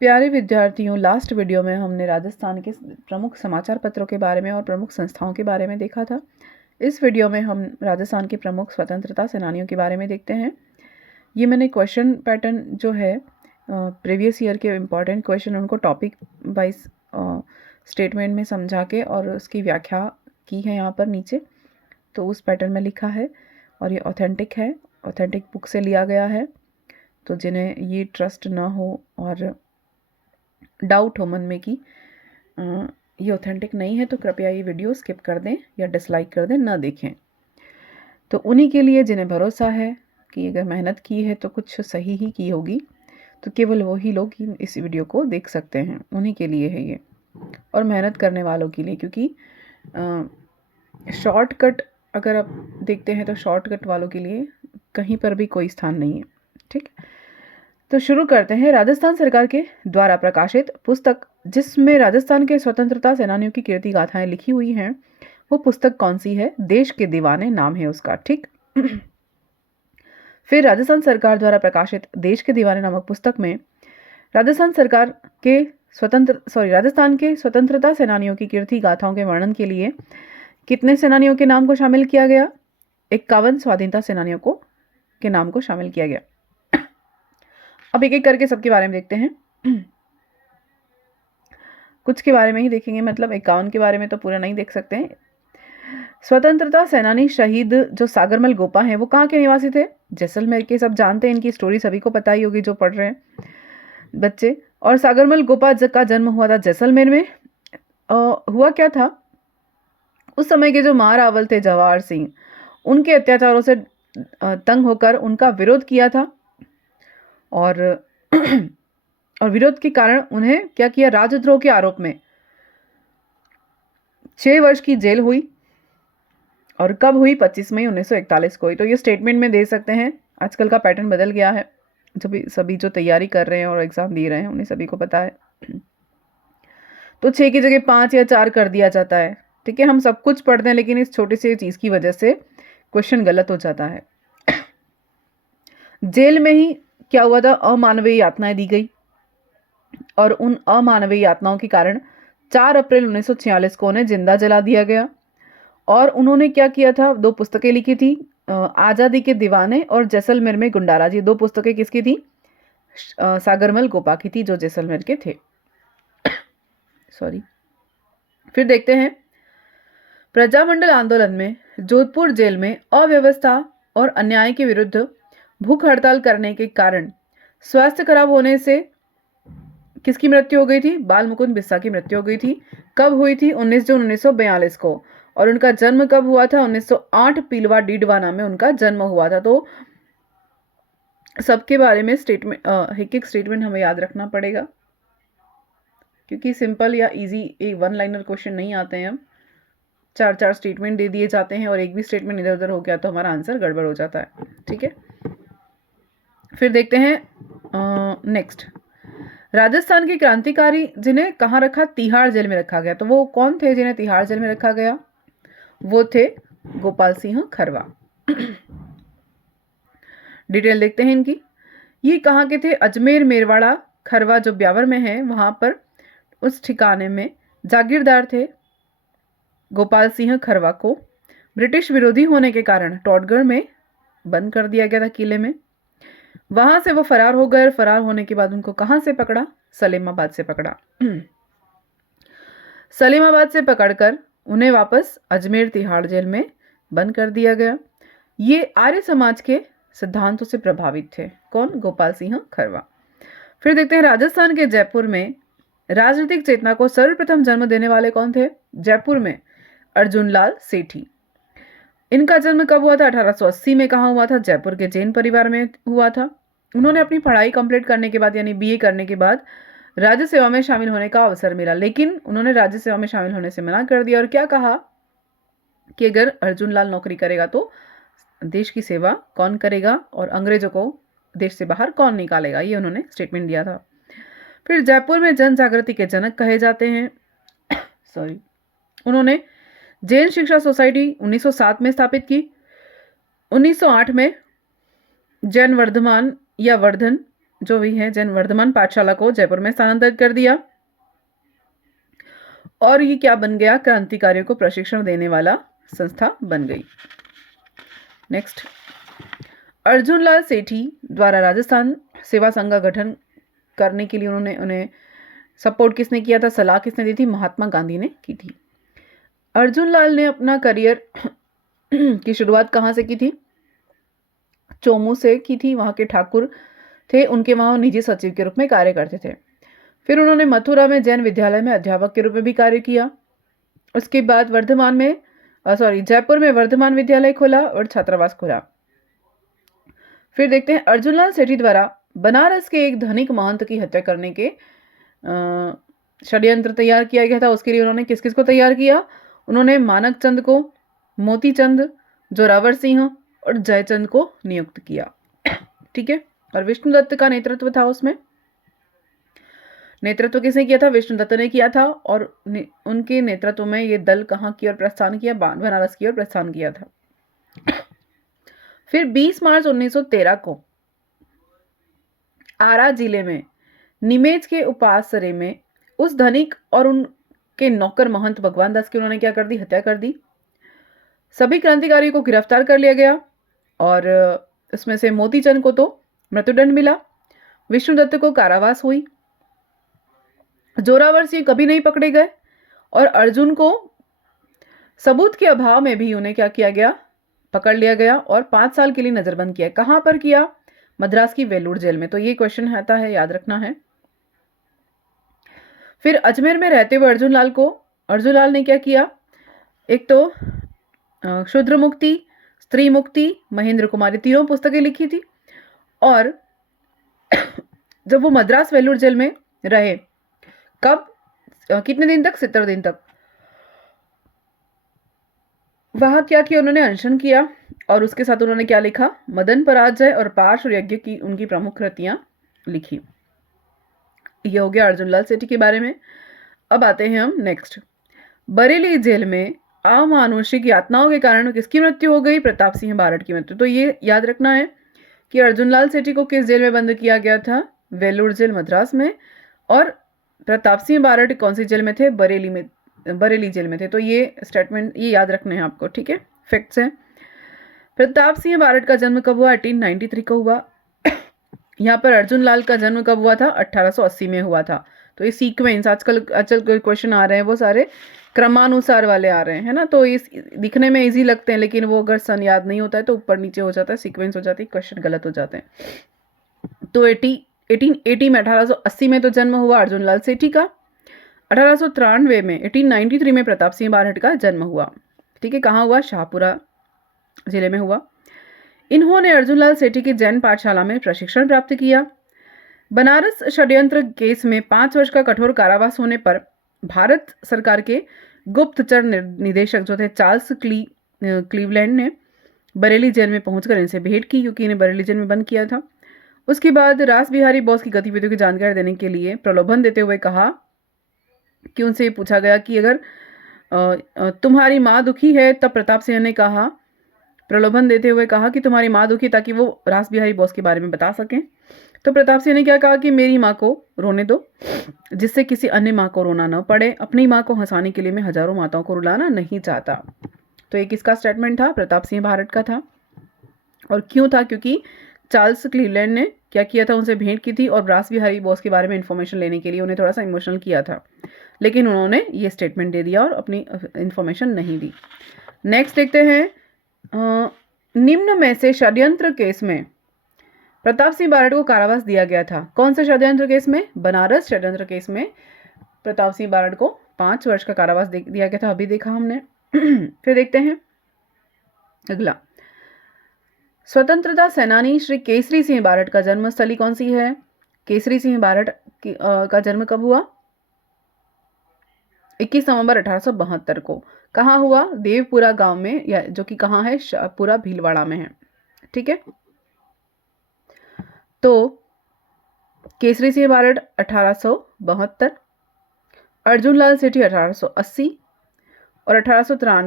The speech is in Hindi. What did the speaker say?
प्यारे विद्यार्थियों, लास्ट वीडियो में हमने राजस्थान के प्रमुख समाचार पत्रों के बारे में और प्रमुख संस्थाओं के बारे में देखा था। इस वीडियो में हम राजस्थान के प्रमुख स्वतंत्रता सेनानियों के बारे में देखते हैं। ये मैंने क्वेश्चन पैटर्न जो है प्रीवियस ईयर के इम्पॉर्टेंट क्वेश्चन उनको टॉपिक वाइज स्टेटमेंट में समझा के और उसकी व्याख्या की है यहाँ पर नीचे, तो उस पैटर्न में लिखा है और ये ऑथेंटिक है, ऑथेंटिक बुक से लिया गया है। तो जिन्हें ये ट्रस्ट ना हो और डाउट हो मन में कि ये ऑथेंटिक नहीं है, तो कृपया ये वीडियो स्किप कर दें या डिसलाइक कर दें, ना देखें। तो उन्हीं के लिए जिन्हें भरोसा है कि अगर मेहनत की है तो कुछ सही ही की होगी, तो केवल वही लोग इस वीडियो को देख सकते हैं, उन्हीं के लिए है ये, और मेहनत करने वालों के लिए, क्योंकि शॉर्टकट अगर आप देखते हैं तो शॉर्टकट वालों के लिए कहीं पर भी कोई स्थान नहीं है। ठीक, तो शुरू करते हैं। राजस्थान सरकार के द्वारा प्रकाशित पुस्तक जिसमें राजस्थान के स्वतंत्रता सेनानियों की कीर्ति गाथाएं लिखी हुई हैं, वो पुस्तक कौन सी है? देश के दीवाने नाम है उसका। ठीक फिर राजस्थान सरकार द्वारा प्रकाशित देश के दीवाने नामक पुस्तक में राजस्थान के स्वतंत्रता सेनानियों की कीर्ति गाथाओं के वर्णन के लिए कितने सेनानियों के नाम को शामिल किया गया? 51 स्वाधीनता सेनानियों के नाम को शामिल किया गया। अब एक एक करके सबके बारे में देखते हैं। कुछ के बारे में ही देखेंगे, मतलब 51 के बारे में तो पूरा नहीं देख सकते हैं। स्वतंत्रता सेनानी शहीद जो सागरमल गोपा हैं, वो कहाँ के निवासी थे? जैसलमेर के। सब जानते हैं, इनकी स्टोरी सभी को पता ही होगी जो पढ़ रहे हैं बच्चे। और सागरमल गोपा का जन्म हुआ था जैसलमेर में। हुआ क्या था, उस समय के जो महारावल थे जवाहर सिंह, उनके अत्याचारों से तंग होकर उनका विरोध किया था, और विरोध के कारण उन्हें क्या किया? राजद्रोह के आरोप में 6 वर्ष की जेल हुई। और कब हुई? 25 मई 1941 को हुई। तो ये स्टेटमेंट में दे सकते हैं। आजकल का पैटर्न बदल गया है, सभी जो तैयारी कर रहे हैं और एग्जाम दे रहे हैं उन्हें सभी को पता है। तो 6 की जगह 5 या 4 कर दिया जाता है। ठीक है, हम सब कुछ पढ़ते हैं, लेकिन इस छोटी सी चीज की वजह से क्वेश्चन गलत हो जाता है। जेल में ही क्या हुआ था? अमानवीय यातनाएं दी गई, और उन अमानवीय यातनाओं के कारण 4 अप्रैल 1946 को उन्हें जिंदा जला दिया गया। और उन्होंने क्या किया था? 2 पुस्तकें लिखी थी, आज़ादी के दीवाने और जैसलमेर में गुंडाराज। 2 पुस्तकें किसकी थी? सागरमल गोपा की थी, जो जैसलमेर के थे। सॉरी। फिर देखते हैं, प्रजामंडल आंदोलन में जोधपुर जेल में अव्यवस्था और अन्याय के विरुद्ध भूख हड़ताल करने के कारण स्वास्थ्य खराब होने से किसकी मृत्यु हो गई थी? बाल मुकुंद बिस्सा की मृत्यु हो गई थी। कब हुई थी? 19 जून 1942 को। और उनका जन्म कब हुआ था? 1908 पीलवा डीडवाना में उनका जन्म हुआ था। तो सबके बारे में स्टेटमेंट, एक स्टेटमेंट हमें याद रखना पड़ेगा, क्योंकि सिंपल या इजी एक 1 लाइनर क्वेश्चन नहीं आते हैं। 4 स्टेटमेंट दे दिए जाते हैं और एक भी स्टेटमेंट इधर उधर हो गया तो हमारा आंसर गड़बड़ हो जाता है। ठीक है, फिर देखते हैं नेक्स्ट। राजस्थान के क्रांतिकारी जिन्हें कहाँ रखा? तिहाड़ जेल में रखा गया। तो वो कौन थे जिन्हें तिहाड़ जेल में रखा गया? वो थे गोपाल सिंह खरवा। डिटेल देखते हैं इनकी। ये कहाँ के थे? अजमेर मेरवाड़ा खरवा जो ब्यावर में है, वहां पर उस ठिकाने में जागीरदार थे। गोपाल सिंह खरवा को ब्रिटिश विरोधी होने के कारण टॉडगढ़ में बंद कर दिया गया था, किले में। वहां से वो फरार हो गए। फरार होने के बाद उनको कहां से पकड़ा? सलेमाबाद से पकड़ा। सलेमाबाद से पकड़कर उन्हें वापस अजमेर तिहाड़ जेल में बंद कर दिया गया। ये आर्य समाज के सिद्धांतों से प्रभावित थे। कौन? गोपाल सिंह खरवा। फिर देखते हैं, राजस्थान के जयपुर में राजनीतिक चेतना को सर्वप्रथम जन्म देने वाले कौन थे? जयपुर में अर्जुन लाल सेठी। इनका जन्म कब हुआ था? 1880 में। कहाँ हुआ था? जयपुर के जैन परिवार में हुआ था। उन्होंने अपनी पढ़ाई कंप्लीट करने के बाद, यानी बीए करने के बाद, राज्य सेवा में शामिल होने का अवसर मिला, लेकिन उन्होंने राज्य सेवा में शामिल होने से मना कर दिया और क्या कहा कि अगर अर्जुन लाल नौकरी करेगा तो देश की सेवा कौन करेगा और अंग्रेजों को देश से बाहर कौन निकालेगा, ये उन्होंने स्टेटमेंट दिया था। फिर जयपुर में जन जागृति के जनक कहे जाते हैं। सॉरी। उन्होंने जैन शिक्षा सोसाइटी 1907 में स्थापित की। 1908 में जैन वर्धमान या वर्धन जो भी है जैन वर्धमान पाठशाला को जयपुर में स्थानांतरित कर दिया और ये क्या बन गया, क्रांतिकारियों को प्रशिक्षण देने वाला संस्था बन गई। नेक्स्ट, अर्जुन लाल सेठी द्वारा राजस्थान सेवा संघ का गठन करने के लिए उन्हें सपोर्ट किसने किया था, सलाह किसने दी थी, महात्मा गांधी ने की थी। अर्जुन लाल ने अपना करियर की शुरुआत कहाँ से की थी, चोमू से की थी। वहाँ के ठाकुर थे, उनके वहाँ निजी सचिव के रूप में कार्य करते थे। फिर उन्होंने मथुरा में जैन विद्यालय में अध्यापक के रूप में भी कार्य किया। उसके बाद जयपुर में वर्धमान विद्यालय खोला और छात्रावास खोला। फिर देखते हैं, अर्जुन लाल सेठी द्वारा बनारस के एक धनिक महंत की हत्या करने के षड्यंत्र तैयार किया गया था। उसके लिए उन्होंने किस किस को तैयार किया, उन्होंने मानक चंद को, मोती चंद, जोरावर सिंह और जयचंद को नियुक्त किया। ठीक है, और विष्णुदत्त का नेतृत्व था उसमें। नेतृत्व किसने किया था, विष्णुदत्त ने किया था। और उनके नेतृत्व में ये दल कहाँ की ओर प्रस्थान किया, बनारस की ओर प्रस्थान किया था। फिर 20 मार्च 1913 को आरा जिले में निमेज के उपासरे में उस धनिक और उनके नौकर महंत भगवान दास की उन्होंने क्या कर दी, हत्या कर दी। सभी क्रांतिकारियों को गिरफ्तार कर लिया गया और इसमें से मोतीचंद को तो मृत्युदंड मिला, विष्णुदत्त को कारावास हुई, जोरावर सिंह कभी नहीं पकड़े गए और अर्जुन को सबूत के अभाव में भी उन्हें क्या किया गया, पकड़ लिया गया और 5 साल के लिए नजरबंद किया। कहां पर किया, मद्रास की वेलूर जेल में। तो ये क्वेश्चन आता है, याद रखना है। फिर अजमेर में रहते हुए अर्जुन लाल ने क्या किया, एक तो शूद्र मुक्ति, स्त्री मुक्ति, महेंद्र कुमारी, तीनों पुस्तकें लिखी थी। और जब वो मद्रास वेलूर जेल में रहे, कब, कितने दिन तक, 70 दिन तक वहां क्या किया, उन्होंने अनशन किया और उसके साथ उन्होंने क्या लिखा, मदन पराजय और पार्श्व यज्ञ की उनकी प्रमुख कृतियां लिखी। ये हो गया अर्जुन लाल सेठी के बारे में। अब आते हैं हम नेक्स्ट, बरेली जेल में अमानुषिक यातनाओं के कारण किसकी मृत्यु हो गई, प्रताप सिंह बारड की मृत्यु। तो ये याद रखना है कि अर्जुन लाल सेठी को किस जेल में बंद किया गया था, वेलूर जेल मद्रास में, और प्रताप सिंह बारड कौन सी जेल में थे, बरेली जेल में थे। तो ये स्टेटमेंट ये याद रखने हैं आपको, ठीक है, फैक्ट्स हैं। प्रताप सिंह बारड का जन्म कब हुआ, 1893 को हुआ। यहाँ पर अर्जुन लाल का जन्म कब हुआ था, 1880 में हुआ था। तो ये सीक्वेंस आजकल क्वेश्चन आ रहे हैं वो सारे क्रमानुसार वाले आ रहे हैं, है ना। तो इस दिखने में इजी लगते हैं, लेकिन वो अगर सन याद नहीं होता है तो ऊपर नीचे हो जाता है, सीक्वेंस हो जाती है, क्वेश्चन गलत हो जाते हैं। तो 1880 में 1880 में तो जन्म हुआ अर्जुन लाल सेठी का। 1893 में 1893 में प्रताप सिंह बारड का जन्म हुआ। ठीक है, कहाँ हुआ, शाहपुरा जिले में हुआ। इन्होंने अर्जुन लाल सेठी की जैन पाठशाला में प्रशिक्षण प्राप्त किया। बनारस षड्यंत्र केस में 5 वर्ष का कठोर कारावास होने पर भारत सरकार के गुप्तचर निदेशक जो थे चार्ल्स क्लीवलैंड ने बरेली जेल में पहुंचकर इनसे भेंट की, क्योंकि इन्हें बरेली जेल में बंद किया था। उसके बाद रास बिहारी बोस की गतिविधियों की जानकारी देने के लिए प्रलोभन देते हुए कहा कि उनसे पूछा गया कि अगर तुम्हारी माँ दुखी है, तब प्रताप सिंह ने कहा, प्रलोभन देते हुए कहा कि तुम्हारी माँ दुखी, ताकि वो रास बिहारी बोस के बारे में बता सकें। तो प्रताप सिंह ने क्या कहा कि मेरी माँ को रोने दो, जिससे किसी अन्य माँ को रोना न पड़े। अपनी माँ को हंसाने के लिए मैं हजारों माताओं को रुलाना नहीं चाहता। तो ये किसका स्टेटमेंट था, प्रताप सिंह बारड का था। और क्यों था, क्योंकि चार्ल्स क्लीवलैंड ने क्या किया था, उनसे भेंट की थी और रास बिहारी बोस के बारे में इंफॉर्मेशन लेने के लिए उन्हें थोड़ा सा इमोशनल किया था, लेकिन उन्होंने ये स्टेटमेंट दे दिया और अपनी इंफॉर्मेशन नहीं दी। नेक्स्ट देखते हैं, निम्न में से षड्यंत्र केस में प्रताप सिंह बारड को कारावास दिया गया था। कौन से षड्यंत्र केस में, बनारस षड्यंत्र केस में प्रताप सिंह बारड को 5 वर्ष का कारावास दिया गया था, अभी देखा हमने। फिर देखते हैं अगला, स्वतंत्रता सेनानी श्री केसरी सिंह बारड का जन्मस्थली कौन सी है। केसरी सिंह बारड का जन्म कब हुआ, 21 नवंबर 1872 को। कहाँ हुआ, देवपुरा गांव में, या जो कि कहाँ है, शाहपुरा भीलवाड़ा में है। ठीक है, तो केसरी सिंह बारड 1872, अर्जुन लाल सेठी 1880 और 1893